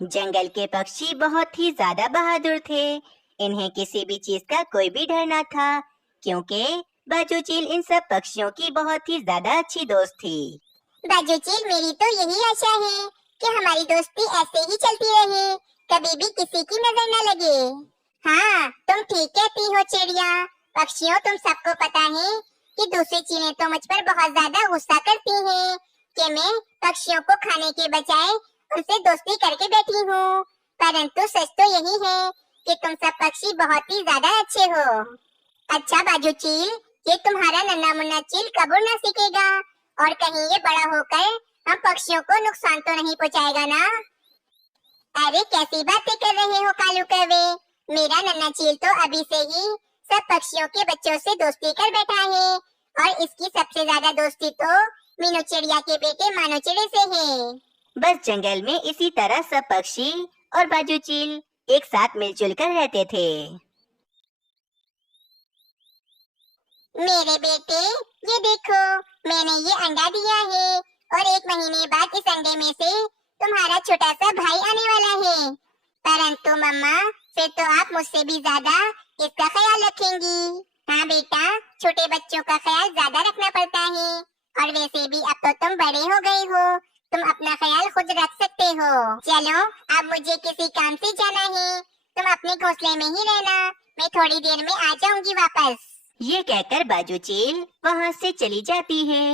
जंगल के पक्षी बहुत ही ज्यादा बहादुर थे। इन्हें किसी भी चीज का कोई भी डर ना था, क्योंकि बाजू चील इन सब पक्षियों की बहुत ही ज्यादा अच्छी दोस्त थी। बाजू चील, मेरी तो यही आशा है कि हमारी दोस्ती ऐसे ही चलती रहे, कभी भी किसी की नजर न लगे। हाँ, तुम ठीक कहती हो चिड़िया। पक्षियों, तुम सबको पता है कि दूसरी चीलें तो मुझ पर बहुत ज्यादा गुस्सा करती हैं कि मैं पक्षियों को खाने के बजाय उनसे दोस्ती करके बैठी हूँ। परंतु सच तो यही है कि तुम सब पक्षी बहुत ही ज्यादा अच्छे हो। अच्छा बाजू चील, ये तुम्हारा नन्हा मुन्ना चील कबूर ना सीखेगा और कहीं ये बड़ा होकर हम पक्षियों को नुकसान तो नहीं पहुँचाएगा ना? अरे कैसी बातें कर रहे हो कालू कौवे। मेरा नन्हा चील तो अभी से ही सब पक्षियों के बच्चों से दोस्ती कर बैठा है और इसकी सबसे ज्यादा दोस्ती तो मीनू चिड़िया के बेटे मानो चिड़े से है। बस जंगल में इसी तरह सब पक्षी और बाजू चील एक साथ मिलजुल कर रहते थे। मेरे बेटे, ये देखो, मैंने ये अंडा दिया है और 1 महीने बाद इस अंडे में से तुम्हारा छोटा सा भाई आने वाला है। परंतु मम्मा, फिर तो आप मुझसे भी ज्यादा इसका ख्याल रखेंगी। हाँ बेटा, छोटे बच्चों का ख्याल ज्यादा रखना पड़ता है और वैसे भी अब तो तुम बड़े हो गए हो, तुम अपना ख्याल खुद रख सकते हो। चलो, अब मुझे किसी काम से जाना है, तुम अपने घोंसले में ही रहना, मैं थोड़ी देर में आ जाऊंगी वापस। ये कहकर बाजू चील वहाँ से चली जाती है।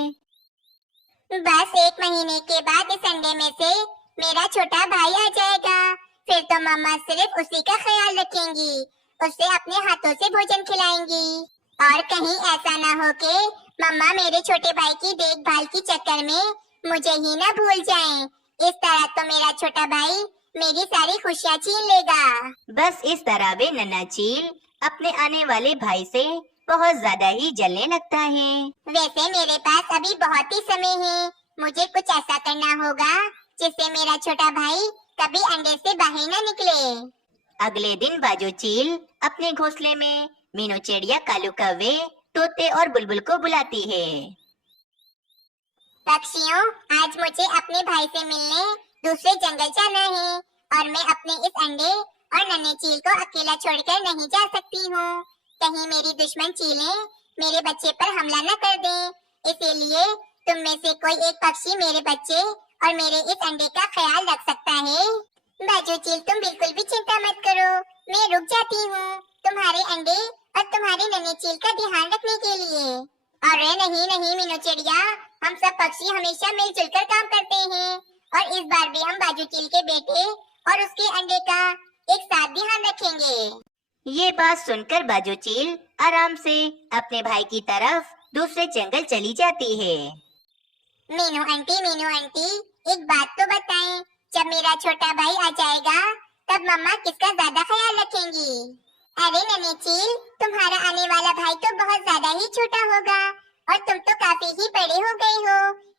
बस 1 महीने के बाद इस अंडे में से मेरा छोटा भाई आ जाएगा, फिर तो मम्मा सिर्फ उसी का ख्याल रखेंगी, उसे अपने हाथों से भोजन खिलाएंगी और कहीं ऐसा ना हो कि मम्मा मेरे छोटे भाई की देखभाल के चक्कर में मुझे ही ना भूल जाएं। इस तरह तो मेरा छोटा भाई मेरी सारी खुशियाँ छीन लेगा। बस इस तरह वे नन्हा चील अपने आने वाले भाई से बहुत ज्यादा ही जलने लगता है। वैसे मेरे पास अभी बहुत ही समय है, मुझे कुछ ऐसा करना होगा जिससे मेरा छोटा भाई कभी अंडे से बाहर न निकले। अगले दिन बाजू चील अपने घोंसले में मीनू चिड़िया, कालू कौवे, तोते और बुलबुल को बुलाती है। पक्षियों, आज मुझे अपने भाई से मिलने दूसरे जंगल जाना है और मैं अपने इस अंडे और नन्हे चील को अकेला छोड़कर नहीं जा सकती हूँ। कहीं मेरी दुश्मन चीलें मेरे बच्चे पर हमला न कर दें, इसीलिए तुम में से कोई एक पक्षी मेरे बच्चे और मेरे इस अंडे का ख्याल रख सकता है। बाजू चील, तुम बिल्कुल भी चिंता मत करो, मैं रुक जाती हूँ तुम्हारे अंडे और तुम्हारे नन्हे चील का ध्यान रखने के लिए। अरे नहीं नहीं मीनू चिड़िया, हम सब पक्षी हमेशा मिलजुल कर काम करते हैं और इस बार भी हम बाजू चील के बेटे और उसके अंडे का एक साथ ध्यान रखेंगे। ये बात सुनकर बाजू चील आराम से अपने भाई की तरफ दूसरे जंगल चली जाती है। मीनू आंटी, एक बात तो बताएं, जब मेरा छोटा भाई आ जाएगा तब मम्मा किसका ज्यादा ख्याल रखेंगी? अरे नन्हे चील, तुम्हारा आने वाला भाई तो बहुत ज्यादा ही छोटा होगा और तुम तो काफी ही बड़े हो गए हो,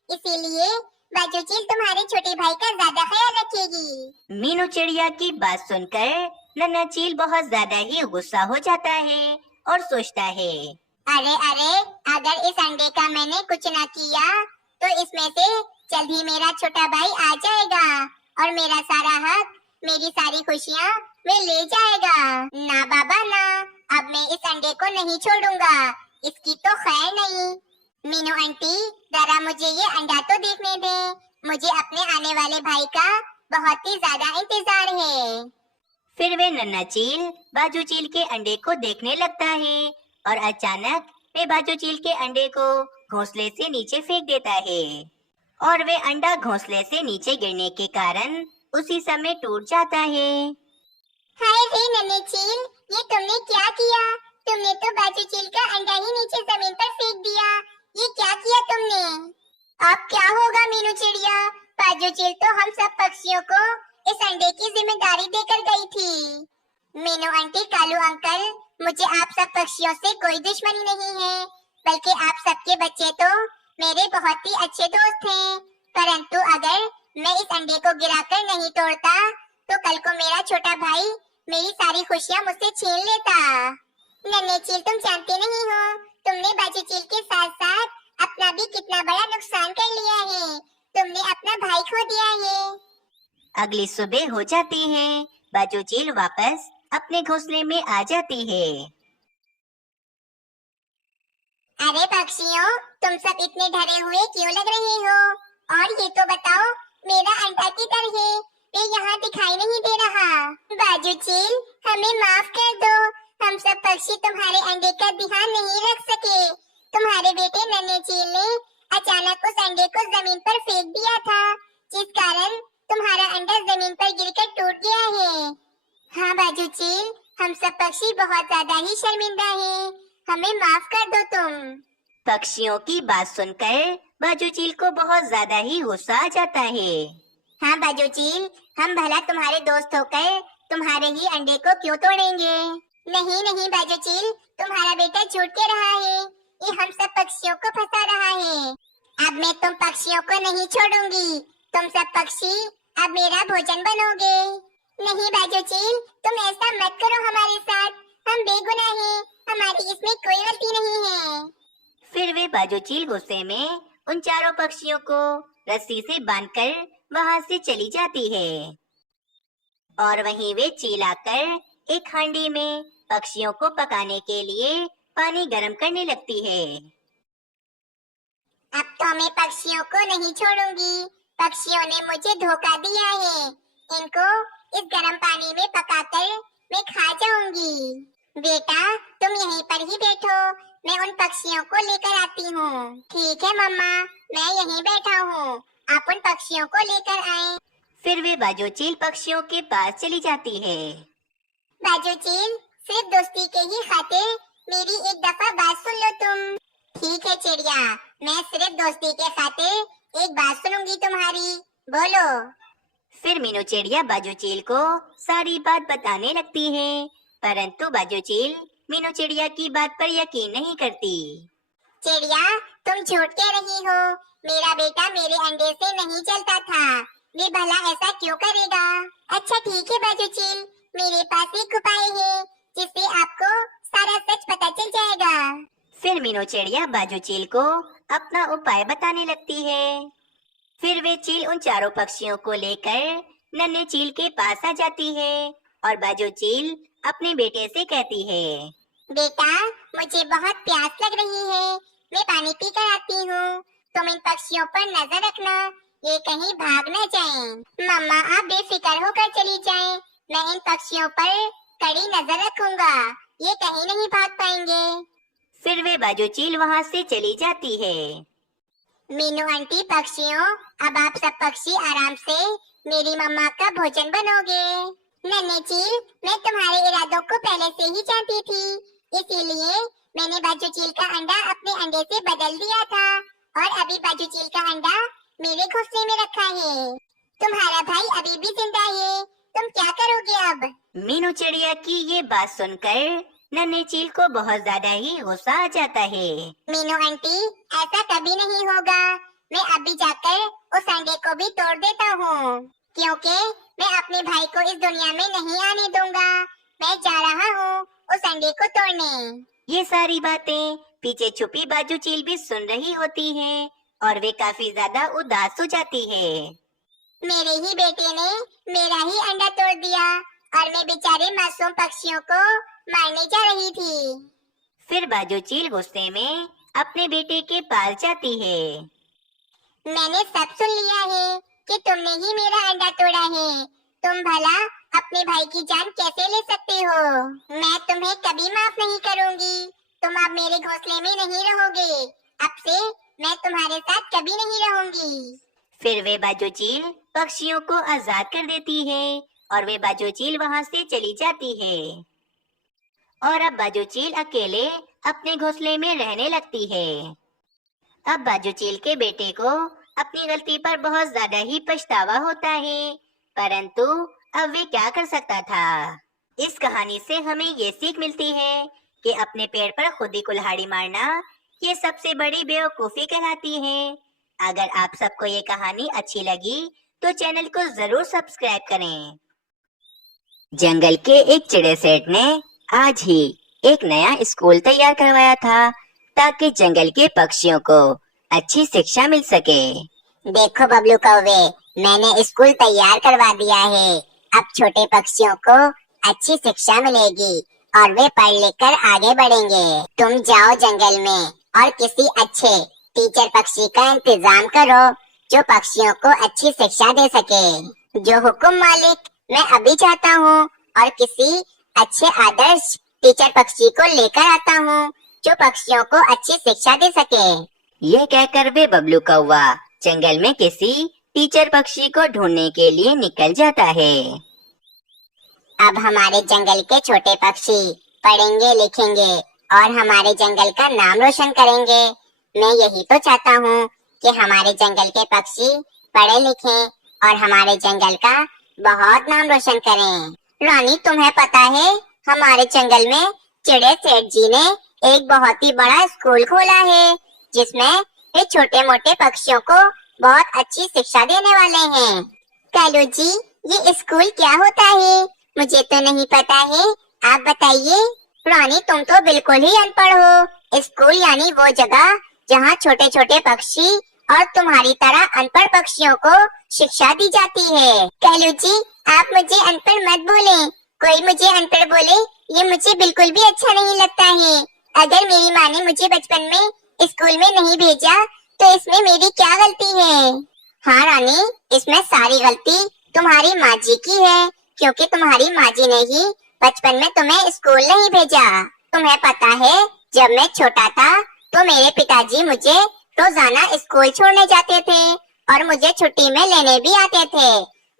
इसीलिए बाजू चील तुम्हारे छोटे भाई का ज्यादा ख्याल रखेगी। मीनू चिड़िया की बात सुनकर नन्हा चील बहुत ज्यादा ही गुस्सा हो जाता है और सोचता है, अरे अरे, अगर इस अंडे का मैंने कुछ ना किया तो इसमें से जल्द ही मेरा छोटा भाई आ जाएगा और मेरा सारा हक, मेरी सारी खुशियाँ वे ले जाएगा। ना बाबा ना, अब मैं इस अंडे को नहीं छोड़ूंगा, इसकी तो खैर नहीं। मीनू आंटी, जरा मुझे ये अंडा तो देखने दे, मुझे अपने आने वाले भाई का बहुत ही ज्यादा इंतजार है। फिर वे नन्हा चील बाजू चील के अंडे को देखने लगता है और अचानक वे बाजू चील के अंडे को घोंसले से नीचे फेंक देता है और वे अंडा घोंसले से नीचे गिरने के कारण उसी समय टूट जाता है। हाय रे नन्हे चील, ये तुमने क्या किया? तुमने तो बाजू चील का अंडा ही नीचे जमीन पर फेंक दिया, ये क्या किया तुमने? अब क्या होगा मीनू चिड़िया? बाजू चील तो हम सब पक्षियों को इस अंडे की जिम्मेदारी देकर गई थी। मीनू आंटी, कालू अंकल, मुझे आप सब पक्षियों से कोई दुश्मनी नहीं है, बल्कि आप सबके बच्चे तो मेरे बहुत ही अच्छे दोस्त हैं। परंतु अगर मैं इस अंडे को गिराकर नहीं तोड़ता तो कल को मेरा छोटा भाई मेरी सारी खुशियाँ मुझसे छीन लेता। नन्हे चील, तुम जानते नहीं हो, तुमने बाजू चील के साथ साथ अपना भी कितना बड़ा नुकसान कर लिया है, तुमने अपना भाई खो दिया है। अगली सुबह हो जाती है। बाजू चील वापस अपने घोंसले में आ जाती है। अरे पक्षियों, तुम सब इतने डरे हुए क्यों लग रहे हो? और ये तो बताओ, मेरा अंडा किधर है? ये यहाँ दिखाई नहीं दे रहा। बाजू चील, हमें माफ कर दो। हम सब पक्षी तुम्हारे अंडे का ध्यान नहीं रख सके। तुम्हारे बेटे नन्हे चील ने अचानक उस अंडे को जमीन पर फेंक दिया था, जिस कारण तुम्हारा अंडा जमीन पर गिरकर टूट गया है। हाँ बाजू चील, हम सब पक्षी बहुत ज्यादा ही शर्मिंदा हैं। हमें माफ कर दो तुम। पक्षियों की बात सुनकर बाजू चील को बहुत ज्यादा ही गुस्सा आ जाता है। हाँ बाजू चील, हम भला तुम्हारे दोस्त होकर तुम्हारे ही अंडे को क्यों तोड़ेंगे? नहीं नहीं बाजू चील, तुम्हारा बेटा झूठ कह रहा है। ये हम सब पक्षियों को फंसा रहा है। अब मैं तुम पक्षियों को नहीं छोड़ूंगी। तुम सब पक्षी अब मेरा भोजन बनोगे। नहीं बाजू चील, तुम ऐसा मत करो हमारे साथ। हम बेगुनाह हैं, हमारी इसमें कोई गलती नहीं है। फिर वे बाजू चील गुस्से में उन चारों पक्षियों को रस्सी से बांधकर वहां से चली जाती है। और वहीं वे चील आकर एक हांडी में पक्षियों को पकाने के लिए पानी गर्म करने लगती है। अब तो मैं पक्षियों को नहीं छोड़ूंगी। पक्षियों ने मुझे धोखा दिया है। इनको इस गर्म पानी में पकाकर मैं खा जाऊंगी। बेटा, तुम यहीं पर ही बैठो, मैं उन पक्षियों को लेकर आती हूँ। ठीक है मम्मा, मैं यहीं बैठा हूँ, आप उन पक्षियों को लेकर आए। फिर वे बाजू चील पक्षियों के पास चली जाती है। बाजू चील, सिर्फ दोस्ती के ही खातिर मेरी एक दफा बात सुन लो तुम। ठीक है चिड़िया, मैं सिर्फ दोस्ती के खातिर एक बात सुनूंगी तुम्हारी। बोलो। फिर मीनू चिड़िया बाजू चील को सारी बात बताने लगती है, परंतु बाजू चील मीनू चिड़िया की बात पर यकीन नहीं करती। चिड़िया, तुम झूठ कह रही हो। मेरा बेटा मेरे अंडे से नहीं चलता था। वे भला ऐसा क्यों करेगा? अच्छा ठीक है बाजू चील, मेरे पास एक उपाय है जिससे आपको सारा सच पता चल जाएगा। फिर मीनू चिड़िया बाजू चील को अपना उपाय बताने लगती है। फिर वे चील उन चारों पक्षियों को लेकर नन्हे चील के पास आ जाती है और बाजू चील अपने बेटे से कहती है, बेटा, मुझे बहुत प्यास लग रही है, मैं पानी पी कर आती हूँ। तुम इन पक्षियों पर नजर रखना, ये कहीं भाग न जाएं। मम्मा, आप बेफिक्र होकर चली जाएं, मैं इन पक्षियों पर कड़ी नजर रखूंगा, ये कहीं नहीं भाग पाएंगे। फिर वे बाजू चील वहाँ से चली जाती है। मीनू आंटी, पक्षियों, अब आप सब पक्षी आराम से मेरी मम्मा का भोजन बनोगे। नन्हे चील, मैं तुम्हारे इरादों को पहले से ही जानती थी, इसीलिए मैंने बाजू चील का अंडा अपने अंडे से बदल दिया था और अभी बाजू चील का अंडा मेरे घोंसले में रखा है। तुम्हारा भाई अभी भी जिंदा है, तुम क्या करोगे अब? मीनू चिड़िया की ये बात सुनकर नन्हे चील को बहुत ज्यादा ही गुस्सा आ जाता है। मीनू आंटी, ऐसा कभी नहीं होगा। मैं अभी जाकर उस अंडे को भी तोड़ देता हूँ, क्योंकि मैं अपने भाई को इस दुनिया में नहीं आने दूंगा। मैं जा रहा हूँ उस अंडे को तोड़ने। ये सारी बातें पीछे छुपी बाजू चील भी सुन रही होती है और वे काफी ज्यादा उदास हो जाती है। मेरे ही बेटे ने मेरा ही अंडा तोड़ दिया और मैं बेचारे मासूम पक्षियों को मारने जा रही थी। फिर बाजू चील गुस्से में अपने बेटे के पास जाती है। मैंने सब सुन लिया है कि तुमने ही मेरा अंडा तोड़ा है। तुम भला अपने भाई की जान कैसे ले सकते हो? मैं तुम्हें कभी माफ नहीं करूंगी। तुम अब मेरे घोंसले में नहीं रहोगे। अब से मैं तुम्हारे साथ कभी नहीं रहूंगी। फिर वे बाजू चील पक्षियों को आजाद कर देती है और वे बाजू चील वहाँ से चली जाती है। और अब बाजू चील अकेले अपने घोंसले में रहने लगती है। अब बाजू चील के बेटे को अपनी गलती पर बहुत ज्यादा ही पछतावा होता है, परंतु अब वे क्या कर सकता था। इस कहानी से हमें ये सीख मिलती है कि अपने पेड़ पर खुद ही कुल्हाड़ी मारना ये सबसे बड़ी बेवकूफी कहलाती है। अगर आप सबको ये कहानी अच्छी लगी तो चैनल को जरूर सब्सक्राइब करें। जंगल के एक चिड़े सेठ ने आज ही एक नया स्कूल तैयार करवाया था ताकि जंगल के पक्षियों को अच्छी शिक्षा मिल सके। देखो बबलू कौवे, मैंने स्कूल तैयार करवा दिया है। अब छोटे पक्षियों को अच्छी शिक्षा मिलेगी और वे पढ़ लिख कर आगे बढ़ेंगे। तुम जाओ जंगल में और किसी अच्छे टीचर पक्षी का इंतजाम करो जो पक्षियों को अच्छी शिक्षा दे सके। जो हुकुम मालिक, मैं अभी जाता हूँ और किसी अच्छे आदर्श टीचर पक्षी को लेकर आता हूँ जो पक्षियों को अच्छी शिक्षा दे सके। ये कहकर वे बबलू कौवा जंगल में किसी टीचर पक्षी को ढूंढने के लिए निकल जाता है। अब हमारे जंगल के छोटे पक्षी पढ़ेंगे लिखेंगे और हमारे जंगल का नाम रोशन करेंगे। मैं यही तो चाहता हूँ कि हमारे जंगल के पक्षी पढ़े लिखें और हमारे जंगल का बहुत नाम रोशन करें। रानी, तुम्हें पता है हमारे जंगल में चिड़े सेठ जी ने एक बहुत ही बड़ा स्कूल खोला है जिसमें वे छोटे मोटे पक्षियों को बहुत अच्छी शिक्षा देने वाले हैं। कालू जी, ये स्कूल क्या होता है? मुझे तो नहीं पता है, आप बताइए। रानी, तुम तो बिल्कुल ही अनपढ़ हो। स्कूल यानी वो जगह जहाँ छोटे छोटे पक्षी और तुम्हारी तरह अनपढ़ पक्षियों को शिक्षा दी जाती है। कालू जी, आप मुझे अनपढ़ मत बोले। कोई मुझे अनपढ़ बोले ये मुझे बिल्कुल भी अच्छा नहीं लगता है। अगर मेरी माँ ने मुझे बचपन में स्कूल में नहीं भेजा तो इसमें मेरी क्या गलती है? हाँ रानी, इसमें सारी गलती तुम्हारी माँ जी की है क्योंकि तुम्हारी माँ जी ने ही बचपन में तुम्हें स्कूल नहीं भेजा। तुम्हें पता है जब मैं छोटा था तो मेरे पिताजी मुझे रोजाना स्कूल छोड़ने जाते थे और मुझे छुट्टी में लेने भी आते थे।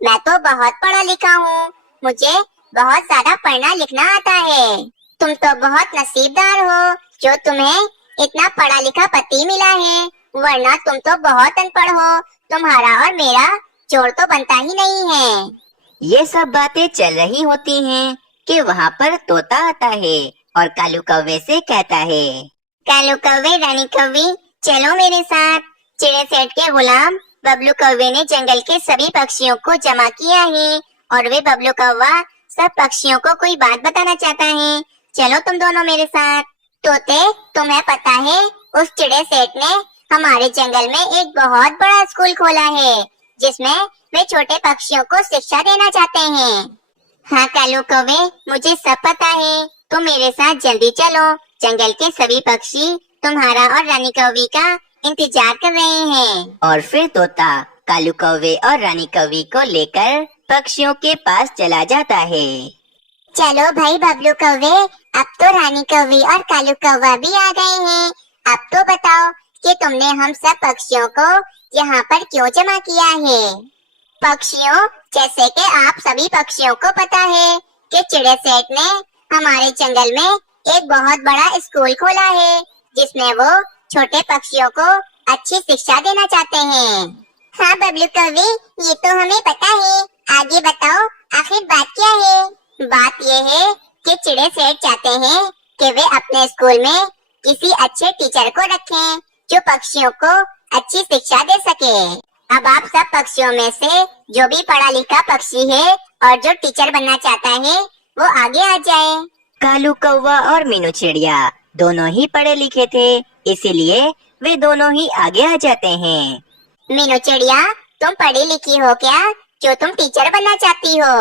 मैं तो बहुत पढ़ा लिखा हूँ, मुझे बहुत ज्यादा पढ़ना लिखना आता है। तुम तो बहुत नसीबदार हो जो तुम्हें इतना पढ़ा लिखा पति मिला है, वरना तुम तो बहुत अनपढ़ हो। तुम्हारा और मेरा जोड़ तो बनता ही नहीं है। ये सब बातें चल रही होती हैं कि वहाँ पर तोता आता है और कालू कौवे से कहता है, कालू कौवे, रानी कौवी, चलो मेरे साथ। चिड़े सेठ के गुलाम बबलू कौवे ने जंगल के सभी पक्षियों को जमा किया है और वे बबलू कौवा सब पक्षियों को कोई बात बताना चाहता है। चलो तुम दोनों मेरे साथ। तोते, तुम्हें पता है उस चिड़े सेठ ने हमारे जंगल में एक बहुत बड़ा स्कूल खोला है जिसमें वे छोटे पक्षियों को शिक्षा देना चाहते हैं। हाँ कालू कौवे, मुझे सब पता है। तुम मेरे साथ जल्दी चलो। जंगल के सभी पक्षी तुम्हारा और रानी कौवी का इंतजार कर रहे हैं। और फिर तोता कालू कौवे और रानी कौवी को लेकर पक्षियों के पास चला जाता है। चलो भाई बबलू कौवे, अब तो रानी कौवी और कालू कौवा भी आ गए हैं। अब तो बताओ कि तुमने हम सब पक्षियों को यहाँ पर क्यों जमा किया है? पक्षियों, जैसे कि आप सभी पक्षियों को पता है कि चिड़े सेठ ने हमारे जंगल में एक बहुत बड़ा स्कूल खोला है जिसमें वो छोटे पक्षियों को अच्छी शिक्षा देना चाहते हैं। हाँ बबलू कौवे, ये तो हमें पता है। आगे बताओ, आखिर बात क्या है? बात ये है कि चिड़े सेठ चाहते हैं कि वे अपने स्कूल में किसी अच्छे टीचर को रखें जो पक्षियों को अच्छी शिक्षा दे सके। अब आप सब पक्षियों में से जो भी पढ़ा लिखा पक्षी है और जो टीचर बनना चाहता है वो आगे आ जाए। कालू कौवा और मीनू चिड़िया दोनों ही पढ़े लिखे थे, इसीलिए वे दोनों ही आगे आ जाते हैं। मीनू चिड़िया, तुम पढ़ी लिखी हो क्या जो तुम टीचर बनना चाहती हो?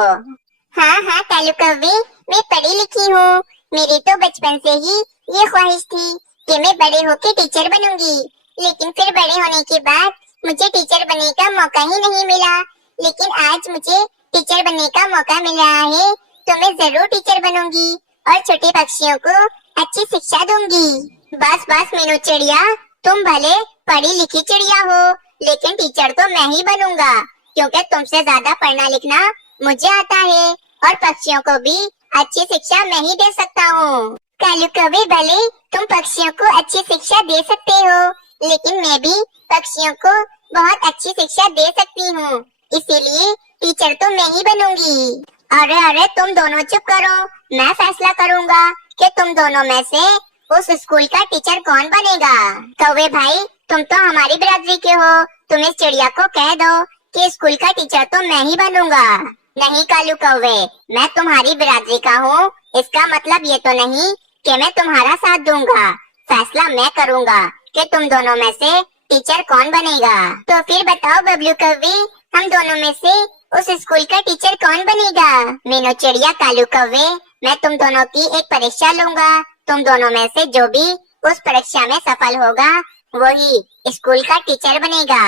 हाँ हाँ कालू कौवे, मैं पढ़ी लिखी हूँ। मेरी तो बचपन से ही ये ख्वाहिश थी कि मैं बड़े होके टीचर बनूंगी, लेकिन फिर बड़े होने के बाद मुझे टीचर बनने का मौका ही नहीं मिला। लेकिन आज मुझे टीचर बनने का मौका मिल रहा है तो मैं जरूर टीचर बनूंगी और छोटे पक्षियों को अच्छी शिक्षा दूंगी। बस बस मीनू चिड़िया, तुम भले पढ़ी लिखी चिड़िया हो लेकिन टीचर तो मैं ही बनूंगा क्योंकि तुमसे ज्यादा पढ़ना लिखना मुझे आता है और पक्षियों को भी अच्छी शिक्षा मैं ही दे सकता हूँ। कालू कौवे, भले तुम पक्षियों को अच्छी शिक्षा दे सकते हो लेकिन मैं भी पक्षियों को बहुत अच्छी शिक्षा दे सकती हूँ, इसीलिए टीचर तो मैं ही बनूंगी। अरे अरे तुम दोनों चुप करो, मैं फैसला करूँगा कि तुम दोनों में से उस स्कूल का टीचर कौन बनेगा। कौवे भाई, तुम तो हमारी बिरादरी के हो, तुम इस चिड़िया को कह दो कि स्कूल का टीचर तो मैं ही बनूंगा। नहीं कालू कौवे, मैं तुम्हारी बिरादरी का हूँ, इसका मतलब ये तो नहीं कि मैं तुम्हारा साथ दूंगा। फैसला मैं करूँगा कि तुम दोनों में से टीचर कौन बनेगा। तो फिर बताओ बबलू कौवे, हम दोनों में से उस स्कूल का टीचर कौन बनेगा? मीनू चिड़िया कालू कौवे, मैं तुम दोनों की एक परीक्षा लूंगा। तुम दोनों में से जो भी उस परीक्षा में सफल होगा वही स्कूल का टीचर बनेगा।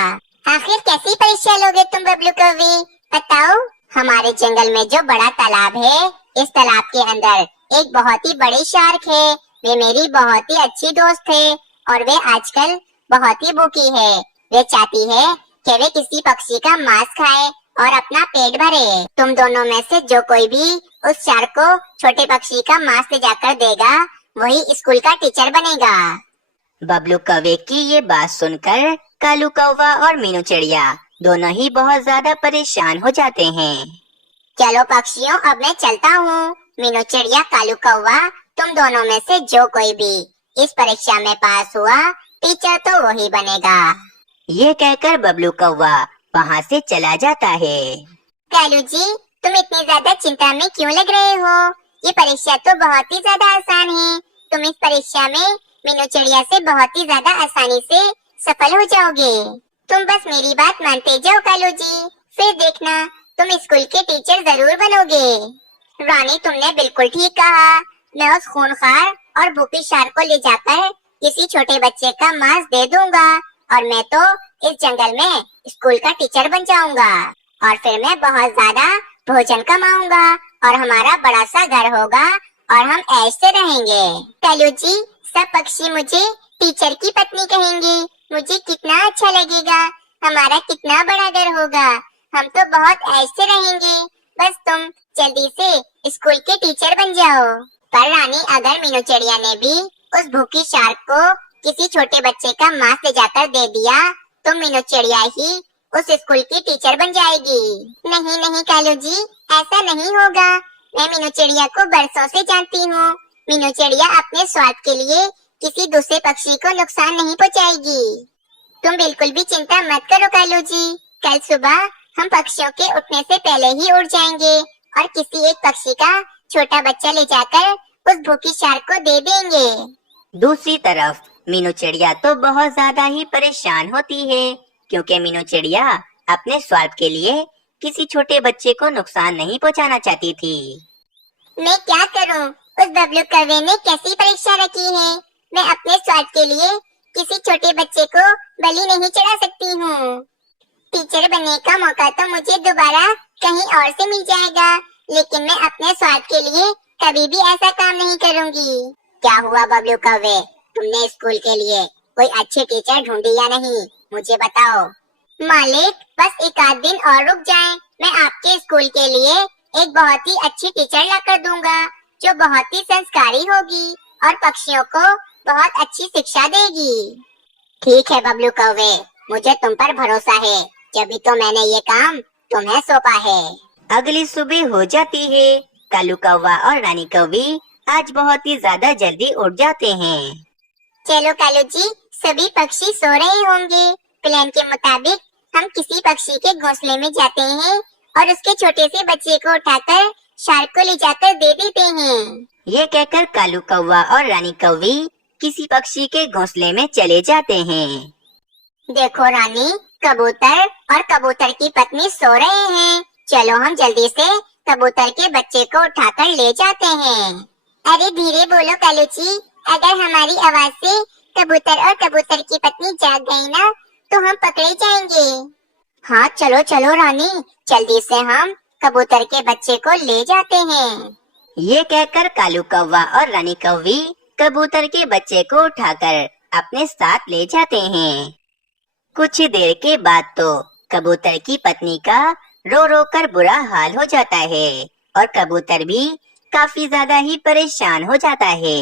आखिर कैसी परीक्षा लोगे तुम बबलू कौवे, बताओ? हमारे जंगल में जो बड़ा तालाब है, इस तालाब के अंदर एक बहुत ही बड़ी शार्क है। वे मेरी बहुत ही अच्छी दोस्त है और वे आजकल बहुत ही भूखी है। वे चाहती है कि वे किसी पक्षी का मांस खाए और अपना पेट भरे। तुम दोनों में से जो कोई भी उस शार्क को छोटे पक्षी का मांस ले जाकर देगा वही स्कूल का टीचर बनेगा। बबलू कौवे की ये बात सुनकर कालू कौवा और मीनू चिड़िया दोनों ही बहुत ज्यादा परेशान हो जाते हैं। चलो पक्षियों, अब मैं चलता हूँ। मीनू चिड़िया कालू कौवा, तुम दोनों में से जो कोई भी इस परीक्षा में पास हुआ टीचर तो वही बनेगा। ये कहकर बबलू कौवा वहाँ से चला जाता है। कालू जी, तुम इतनी ज्यादा चिंता में क्यों लग रहे हो? ये परीक्षा तो बहुत ही ज्यादा आसान है। तुम इस परीक्षा में मीनू चिड़िया से बहुत ही ज्यादा आसानी से सफल हो जाओगे। तुम बस मेरी बात मानते जाओ कालू जी, फिर देखना तुम स्कूल के टीचर जरूर बनोगे। रानी, तुमने बिल्कुल ठीक कहा। मैं उस खूंखार और भूखी शार्क को ले जाकर किसी छोटे बच्चे का मांस दे दूंगा और मैं तो इस जंगल में स्कूल का टीचर बन जाऊंगा और फिर मैं बहुत ज्यादा भोजन कमाऊंगा और हमारा बड़ा सा घर होगा और हम ऐश से रहेंगे। कालू जी, सब पक्षी मुझे टीचर की पत्नी कहेंगे। मुझे कितना अच्छा लगेगा। हमारा कितना बड़ा घर होगा। हम तो बहुत ऐश से रहेंगे। बस तुम जल्दी से स्कूल के टीचर बन जाओ। पर रानी, अगर मीनू चिड़िया ने भी उस भूखी शार्क को किसी छोटे बच्चे का मांस ले जाकर दे दिया तो मीनू चिड़िया ही उस स्कूल की टीचर बन जाएगी। नहीं नहीं कालू जी, ऐसा नहीं होगा। मैं मीनू चिड़िया को बरसों से जानती हूँ। मीनू चिड़िया अपने स्वाद के लिए किसी दूसरे पक्षी को नुकसान नहीं पहुँचाएगी। तुम बिल्कुल भी चिंता मत करो कालू जी। कल सुबह हम पक्षियों के उठने से पहले ही उड़ जाएंगे और किसी एक पक्षी का छोटा बच्चा ले जाकर उस भूखी शार्क को दे देंगे। दूसरी तरफ मीनू चिड़िया तो बहुत ज्यादा ही परेशान होती है क्योंकि मीनू चिड़िया अपने स्वार्थ के लिए किसी छोटे बच्चे को नुकसान नहीं पहुंचाना चाहती थी। मैं क्या करूं? उस बबलू कौवे ने कैसी परीक्षा रखी है। मैं अपने स्वार्थ के लिए किसी छोटे बच्चे को बलि नहीं चढ़ा सकती हूँ। टीचर बनने का मौका तो मुझे दोबारा कहीं और से मिल जाएगा, लेकिन मैं अपने स्वार्थ के लिए कभी भी ऐसा काम नहीं करूँगी। क्या हुआ बबलू कौवे, तुमने स्कूल के लिए कोई अच्छे टीचर ढूंढी या नहीं? मुझे बताओ। मालिक, बस एक आध दिन और रुक जाएं। मैं आपके स्कूल के लिए एक बहुत ही अच्छी टीचर लाकर दूंगा जो बहुत ही संस्कारी होगी और पक्षियों को बहुत अच्छी शिक्षा देगी। ठीक है बबलू कौवे, मुझे तुम पर भरोसा है, जब तो मैंने ये काम तुम्हें सौंपा है। अगली सुबह हो जाती है। कालू कौवा और रानी कौवी आज बहुत ही ज्यादा जल्दी उठ जाते हैं। चलो कालू जी, सभी पक्षी सो रहे होंगे। प्लान के मुताबिक हम किसी पक्षी के घोंसले में जाते हैं और उसके छोटे से बच्चे को उठाकर शार्क को ले जाकर दे देते हैं। ये कहकर कालू कौवा और रानी कौवी किसी पक्षी के घोंसले में चले जाते हैं। देखो रानी, कबूतर और कबूतर की पत्नी सो रहे हैं। चलो हम जल्दी से कबूतर के बच्चे को उठाकर ले जाते हैं। अरे धीरे बोलो कालू जी, अगर हमारी आवाज से कबूतर और कबूतर की पत्नी जाग गई ना तो हम पकड़े जाएंगे। हाँ चलो चलो रानी, जल्दी से हम कबूतर के बच्चे को ले जाते हैं। ये कहकर कालू कौवा और रानी कौवी कबूतर के बच्चे को उठाकर अपने साथ ले जाते हैं। कुछ देर के बाद तो कबूतर की पत्नी का रो रो कर बुरा हाल हो जाता है और कबूतर भी काफी ज्यादा ही परेशान हो जाता है।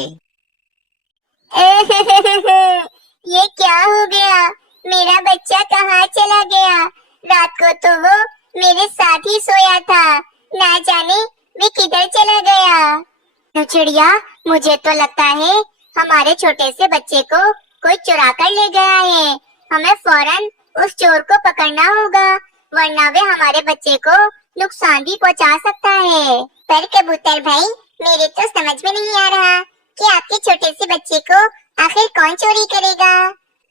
ये क्या हो गया? मेरा बच्चा कहाँ चला गया? रात को तो वो मेरे साथ ही सोया था, ना जाने वे किधर चला गया। चिड़िया, मुझे तो लगता है हमारे छोटे से बच्चे को कोई चुरा कर ले गया है। हमें फौरन उस चोर को पकड़ना होगा, वरना वे हमारे बच्चे को नुकसान भी पहुंचा सकता है। पर कबूतर भाई, मेरे तो समझ में नहीं आ रहा कि आपके छोटे से बच्चे को आखिर कौन चोरी करेगा।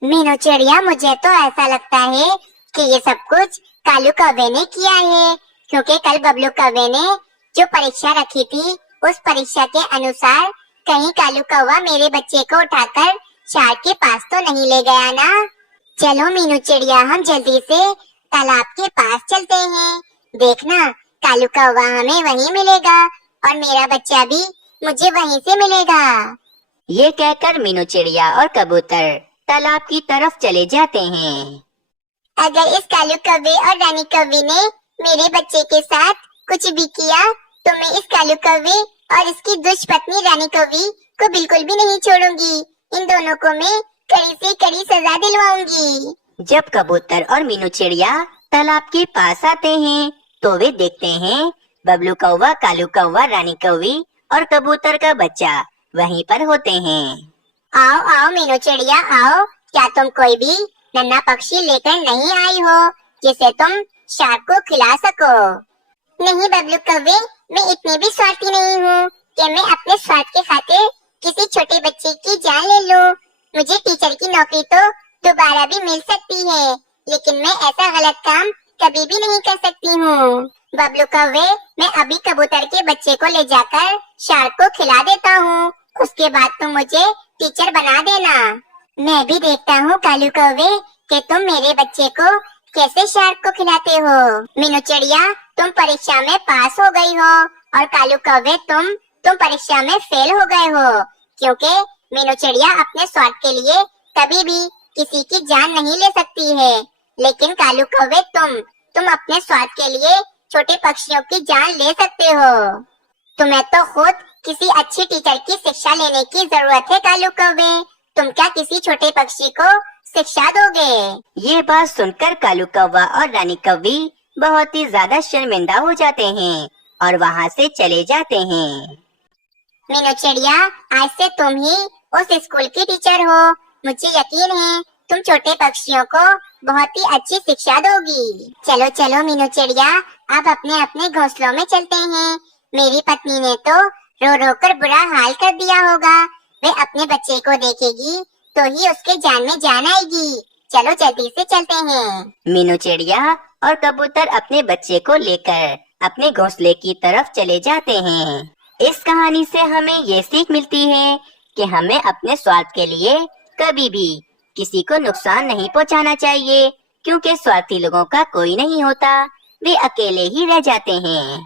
मीनू चिड़िया, मुझे तो ऐसा लगता है कि ये सब कुछ कालू कौवे ने किया है, क्योंकि कल बबलू कौवे ने जो परीक्षा रखी थी उस परीक्षा के अनुसार कहीं कालू कौवा मेरे बच्चे को उठाकर शार्क के पास तो नहीं ले गया ना। चलो मीनू चिड़िया, हम जल्दी से तालाब के पास चलते हैं। देखना कालू कौवा हमें वहीं मिलेगा और मेरा बच्चा भी मुझे वहीं से मिलेगा। ये कहकर मीनू चिड़िया और कबूतर तालाब की तरफ चले जाते हैं। अगर इस कालू कौवे और रानी कौवे ने मेरे बच्चे के साथ कुछ भी किया तो मैं इस कालू कौवे और इसकी दुष्पत्नी रानी कौवी को बिल्कुल भी नहीं छोड़ूंगी। इन दोनों को मैं कड़ी से कड़ी सजा दिलवाऊंगी। जब कबूतर और मीनू चिड़िया तालाब के पास आते हैं तो वे देखते हैं बबलू कौवा, कालू कौवा, रानी कौवी और कबूतर का बच्चा वहीं पर होते हैं। आओ आओ मीनू चिड़िया आओ, क्या तुम कोई भी नन्हा पक्षी लेकर नहीं आई हो जिसे तुम शार्क को खिला सको? नहीं बबलू कौवे, मैं इतनी भी स्वार्थी नहीं हूँ कि मैं अपने स्वार्थ के खातिर किसी छोटे बच्चे की जान ले लूं। मुझे टीचर की नौकरी तो दोबारा भी मिल सकती है, लेकिन मैं ऐसा गलत काम कभी भी नहीं कर सकती हूँ। बबलू कौवे, मैं अभी कबूतर के बच्चे को ले जाकर शार्क को खिला देता हूँ, उसके बाद तुम मुझे टीचर बना देना। मैं भी देखता हूँ कालू कौवे कि तुम मेरे बच्चे को कैसे शार्क को खिलाते हो। मीनू चिड़िया, तुम परीक्षा में पास हो गई हो और कालू कौवे तुम परीक्षा में फेल हो गए हो, क्योंकि मीनू चिड़िया अपने स्वार्थ के लिए कभी भी किसी की जान नहीं ले सकती है, लेकिन कालू कौवे तुम अपने स्वार्थ के लिए छोटे पक्षियों की जान ले सकते हो। तुम्हें तो खुद किसी अच्छी टीचर की शिक्षा लेने की जरूरत है कालू कौवे, तुम क्या किसी छोटे पक्षी को शिक्षा दोगे? ये बात सुनकर कालू कौवा और रानी कौवी बहुत ही ज्यादा शर्मिंदा हो जाते हैं और वहाँ से चले जाते हैं। मीनू चिड़िया, आज से तुम ही उस स्कूल की टीचर हो। मुझे यकीन है तुम छोटे पक्षियों को बहुत ही अच्छी शिक्षा दोगी। चलो चलो मीनू चिड़िया, अब अपने अपने घोंसलों में चलते हैं। मेरी पत्नी ने तो रो रो कर बुरा हाल कर दिया होगा, वे अपने बच्चे को देखेगी तो ही उसके जान में जान आएगी। चलो जल्दी से चलते हैं। मीनू चिड़िया और कबूतर अपने बच्चे को लेकर अपने घोंसले की तरफ चले जाते हैं। इस कहानी से हमें ये सीख मिलती है कि हमें अपने स्वार्थ के लिए कभी भी किसी को नुकसान नहीं पहुंचाना चाहिए, क्योंकि स्वार्थी लोगों का कोई नहीं होता, वे अकेले ही रह जाते हैं।